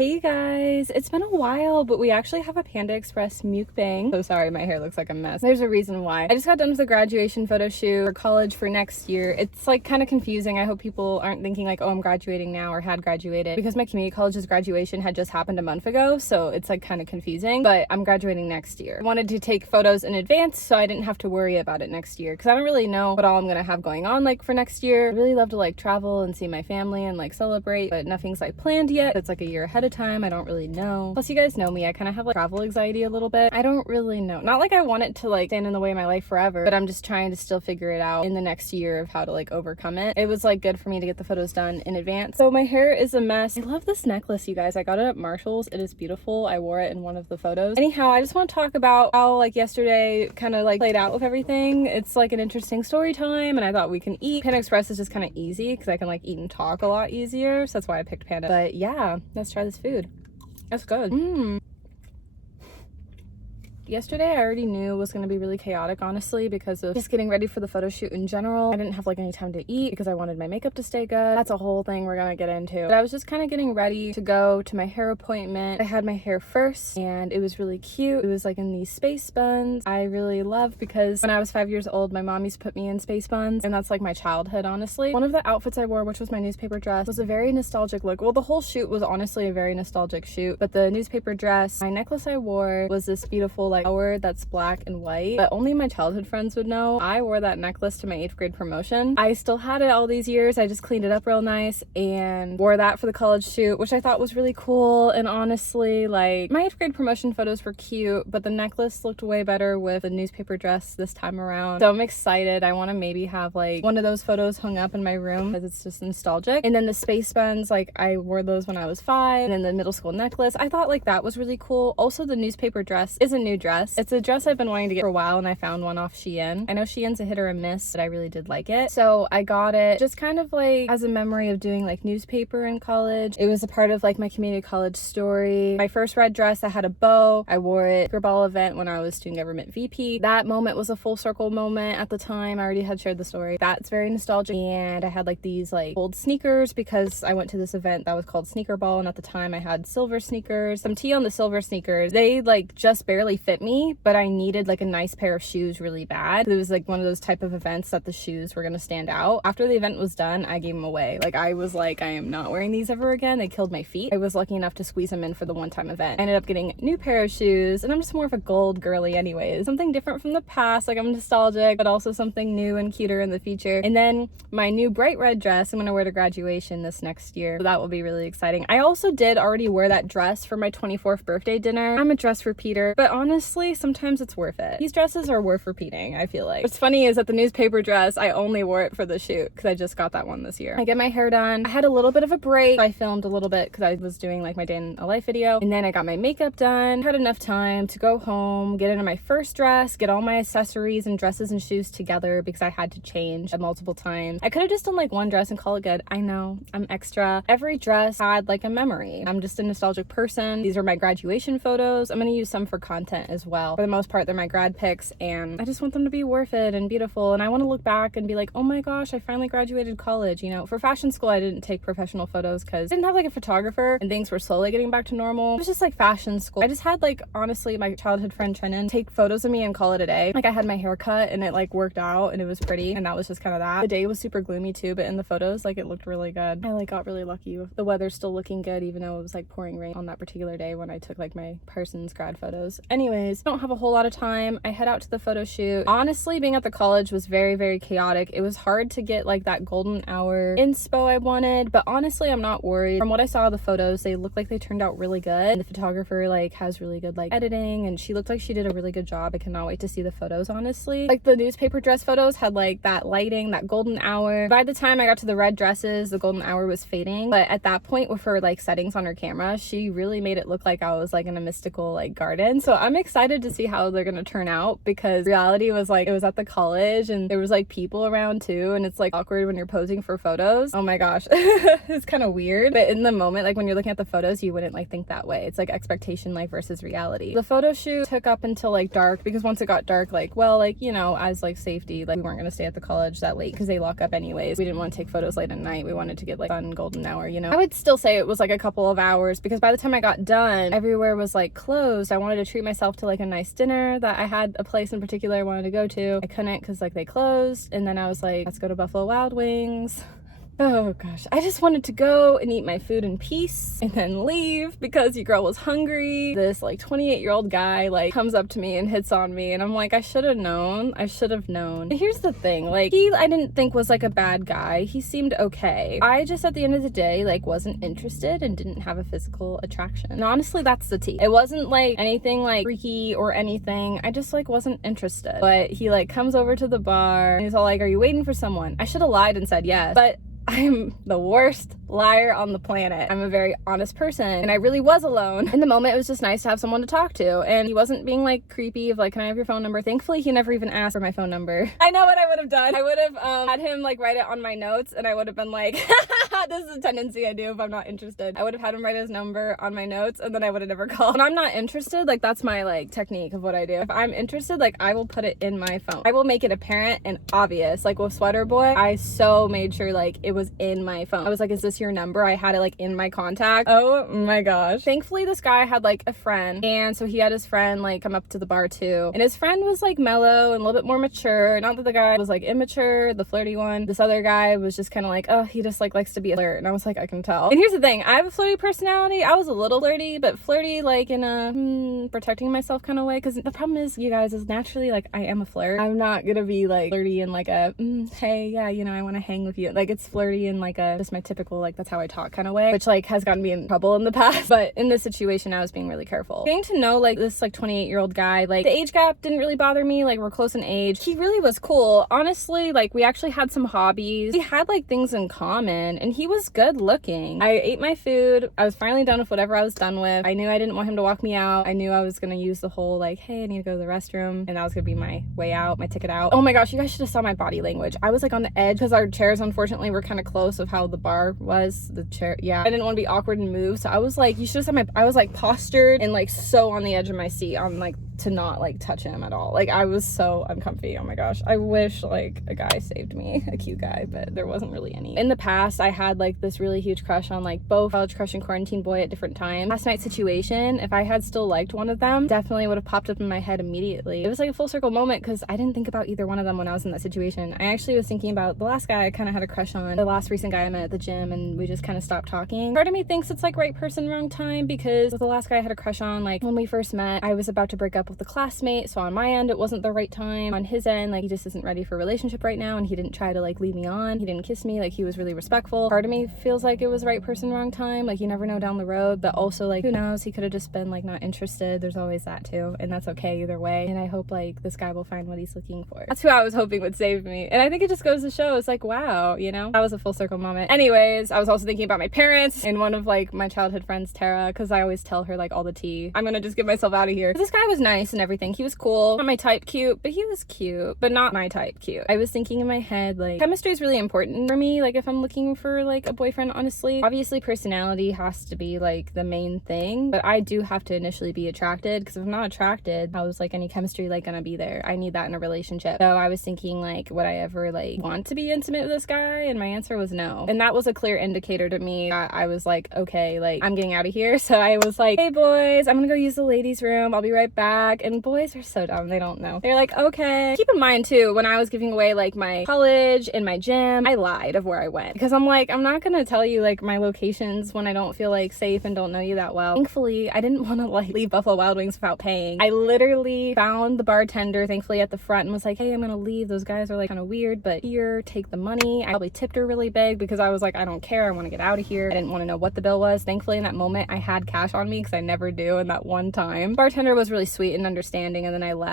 Hey guys, it's been a while, but we actually have a Panda Express mukbang. So sorry, my hair looks like a mess. There's a reason why. I just got done with a graduation photo shoot for college for next year. It's like kind of confusing. I hope people aren't thinking like, oh, I'm graduating now or had graduated, because my community college's graduation had just happened a month ago. So it's like kind of confusing, but I'm graduating next year. I wanted to take photos in advance so I didn't have to worry about it next year, because I don't really know what all I'm gonna have going on like for next year. I really love to like travel and see my family and like celebrate, but nothing's like planned yet. It's like a year ahead of time. I don't really know. Plus, you guys know me. I kind of have like travel anxiety a little bit. I don't really know. Not like I want it to like stand in the way of my life forever, but I'm just trying to still figure it out in the next year of how to like overcome it. It was like good for me to get the photos done in advance. So my hair is a mess. I love this necklace, you guys. I got it at Marshall's. It is beautiful. I wore it in one of the photos. Anyhow, I just want to talk about how like yesterday kind of like played out with everything. It's like an interesting story time, and I thought we can eat. Panda Express is just kind of easy because I can like eat and talk a lot easier. So that's why I picked Panda. But yeah, let's try this food. That's good. Yesterday, I already knew it was going to be really chaotic, honestly, because of just getting ready for the photo shoot in general. I didn't have like any time to eat because I wanted my makeup to stay good. That's a whole thing we're going to get into. But I was just kind of getting ready to go to my hair appointment. I had my hair first and it was really cute. It was like in these space buns. I really love because when I was 5 years old, my mom used to put me in space buns, and that's like my childhood, honestly. One of the outfits I wore, which was my newspaper dress, was a very nostalgic look. Well, the whole shoot was honestly a very nostalgic shoot, but the newspaper dress, my necklace I wore was this beautiful like flower that's black and white, but only my childhood friends would know. I wore that necklace to my 8th grade promotion. I still had it all these years. I just cleaned it up real nice and wore that for the college shoot, which I thought was really cool. And honestly, like, my 8th grade promotion photos were cute, but the necklace looked way better with the newspaper dress this time around. So I'm excited. I want to maybe have like one of those photos hung up in my room because it's just nostalgic. And then the space buns, like I wore those when I was 5. And then the middle school necklace, I thought like that was really cool. Also, the newspaper dress is a new dress. It's a dress I've been wanting to get for a while, and I found one off Shein. I know Shein's a hit or a miss, but I really did like it. So I got it just kind of like as a memory of doing like newspaper in college. It was a part of like my community college story. My first red dress, I had a bow. I wore it for a ball event when I was doing government VP. That moment was a full circle moment at the time. I already had shared the story. That's very nostalgic. And I had like these like old sneakers because I went to this event that was called Sneaker Ball, and at the time I had silver sneakers. Some tea on the silver sneakers. They like just barely fit me, but I needed like a nice pair of shoes really bad. It was like one of those type of events that the shoes were gonna stand out. After the event was done, I gave them away. Like I was like, I am not wearing these ever again. They killed my feet. I was lucky enough to squeeze them in for the one-time event. I ended up getting a new pair of shoes, and I'm just more of a gold girly anyways. Something different from the past. Like I'm nostalgic, but also something new and cuter in the future. And then my new bright red dress I'm gonna wear to graduation this next year. So that will be really exciting. I also did already wear that dress for my 24th birthday dinner. I'm a dress repeater, but honestly, sometimes it's worth it. These dresses are worth repeating, I feel like. What's funny is that the newspaper dress, I only wore it for the shoot because I just got that one this year. I get my hair done. I had a little bit of a break. I filmed a little bit because I was doing like my day in a life video, and then I got my makeup done. Had enough time to go home, get into my first dress, get all my accessories and dresses and shoes together because I had to change multiple times. I could have just done like one dress and call it good. I know, I'm extra. Every dress had like a memory. I'm just a nostalgic person. These are my graduation photos. I'm gonna use some for content as well. For the most part, they're my grad pics, and I just want them to be worth it and beautiful. And I want to look back and be like, oh my gosh, I finally graduated college. You know, for fashion school, I didn't take professional photos because I didn't have like a photographer, and things were slowly getting back to normal. It was just like fashion school. I just had like, honestly, my childhood friend Trenan take photos of me and call it a day. Like I had my hair cut and it like worked out and it was pretty, and that was just kind of that. The day was super gloomy too, but in the photos, like it looked really good. I like got really lucky with the weather still looking good, even though it was like pouring rain on that particular day when I took like my Parsons grad photos. Anyways, I don't have a whole lot of time. I head out to the photo shoot. Honestly, being at the college was very, very chaotic. It was hard to get like that golden hour inspo I wanted, but honestly, I'm not worried. From what I saw of the photos, they look like they turned out really good. And the photographer like has really good like editing, and she looked like she did a really good job. I cannot wait to see the photos, honestly. Like the newspaper dress photos had like that lighting, that golden hour. By the time I got to the red dresses, the golden hour was fading, but at that point with her like settings on her camera, she really made it look like I was like in a mystical like garden. So I'm excited excited to see how they're gonna turn out, because reality was like, it was at the college and there was like people around too, and it's like awkward when you're posing for photos. Oh my gosh. It's kind of weird, but in the moment, like when you're looking at the photos, you wouldn't like think that way. It's like expectation like versus reality. The photo shoot took up until like dark, because once it got dark, like, well, like, you know, as like safety, like we weren't gonna stay at the college that late because they lock up anyways. We didn't want to take photos late at night. We wanted to get like sun golden hour, you know. I would still say it was like a couple of hours, because by the time I got done, everywhere was like closed. I wanted to treat myself to like a nice dinner that I had a place in particular I wanted to go to. I couldn't because like they closed, and then I was like, let's go to Buffalo Wild Wings. Oh gosh, I just wanted to go and eat my food in peace and then leave because your girl was hungry. This like 28-year-old guy like comes up to me and hits on me, and I'm like, I should have known. I should have known. And here's the thing, like I didn't think was like a bad guy. He seemed okay. I just at the end of the day like wasn't interested and didn't have a physical attraction. And honestly, that's the tea. It wasn't like anything like freaky or anything. I just like wasn't interested. But he like comes over to the bar and he's all like, are you waiting for someone? I should have lied and said yes, but I'm the worst liar on the planet. I'm a very honest person, and I really was alone. In the moment, it was just nice to have someone to talk to, and he wasn't being like creepy of like, can I have your phone number? Thankfully, he never even asked for my phone number. I know what I would have done. I would have had him like write it on my notes, and I would have been like, this is a tendency I do if I'm not interested. I would have had him write his number on my notes, and then I would have never called. When I'm not interested, like that's my like technique of what I do. If I'm interested, like I will put it in my phone. I will make it apparent and obvious. Like with Sweater Boy, I so made sure like it was in my phone. I was like, is this your number? I had it like in my contact. Oh my gosh. Thankfully, this guy had like a friend, and so he had his friend like come up to the bar too, and his friend was like mellow and a little bit more mature. Not that the guy was like immature, the flirty one. This other guy was just kind of like, oh, he just like likes to be a flirt, and I was like, I can tell. And here's the thing, I have a flirty personality. I was a little flirty, but flirty like in a protecting myself kind of way, because the problem is, you guys, is naturally like I am a flirt. I'm not gonna be like flirty in like a hey, yeah, you know, I want to hang with you. Like it's flirty in like a just my typical like that's how I talk kind of way, which like has gotten me in trouble in the past. But in this situation, I was being really careful. Getting to know like this like 28-year-old guy, like the age gap didn't really bother me. Like we're close in age. He really was cool. Honestly, like we actually had some hobbies. We had like things in common, and he was good looking. I ate my food. I was finally done with whatever I was done with. I knew I didn't want him to walk me out. I knew I was gonna use the whole like, hey, I need to go to the restroom, and that was gonna be my way out, my ticket out. Oh my gosh, you guys should have saw my body language. I was like on the edge because our chairs unfortunately were kind of close of how the bar was. The chair, yeah, I didn't want to be awkward and move, so I was like, you should have seen I was like postured and like so on the edge of my seat on like to not like touch him at all. Like I was so uncomfy. Oh my gosh, I wish like a guy saved me, a cute guy, but there wasn't really any. In the past, I had like this really huge crush on like both College Crush and Quarantine Boy at different times. Last night situation, if I had still liked one of them, definitely would have popped up in my head immediately. It was like a full circle moment because I didn't think about either one of them when I was in that situation. I actually was thinking about the last guy I kind of had a crush on, the last recent guy I met at the gym, and we just kind of stopped talking. Part of me thinks it's like right person, wrong time, because with the last guy I had a crush on, like when we first met, I was about to break up with a classmate. So on my end, it wasn't the right time. On his end, like he just isn't ready for a relationship right now, and he didn't try to like lead me on. He didn't kiss me. Like he was really respectful. Part of me feels like it was right person, wrong time. Like you never know down the road, but also like who knows? He could have just been like not interested. There's always that too, and that's okay either way. And I hope like this guy will find what he's looking for. That's who I was hoping would save me. And I think it just goes to show, it's like, wow, you know, that was a full circle moment. Anyways, I was also thinking about my parents and one of like my childhood friends, Tara, because I always tell her like all the tea. I'm gonna just get myself out of here. This guy was nice and everything. He was cool. Not my type cute, but he was cute, but not my type cute. I was thinking in my head, like, chemistry is really important for me. Like, if I'm looking for like a boyfriend, honestly, obviously personality has to be like the main thing, but I do have to initially be attracted, because if I'm not attracted, how is like any chemistry like gonna be there? I need that in a relationship. So I was thinking like, would I ever like want to be intimate with this guy? And my answer was no. And that was a clear indicator to me that I was like, okay, like I'm getting out of here. So I was like, hey boys, I'm gonna go use the ladies' room. I'll be right back. And boys are so dumb. They don't know. They're like, okay. Keep in mind too, when I was giving away like my college and my gym, I lied of where I went, because I'm like, I'm not gonna tell you like my locations when I don't feel like safe and don't know you that well. Thankfully, I didn't want to like leave Buffalo Wild Wings without paying. I literally found the bartender, thankfully, at the front and was like, hey, I'm gonna leave. Those guys are like kind of weird, but here, take the money. I probably tipped her really big because I was like, I don't care. I want to get out of here. I didn't want to know what the bill was. Thankfully, in that moment, I had cash on me because I never do. And that one time, bartender was really sweet and understanding, and then I left.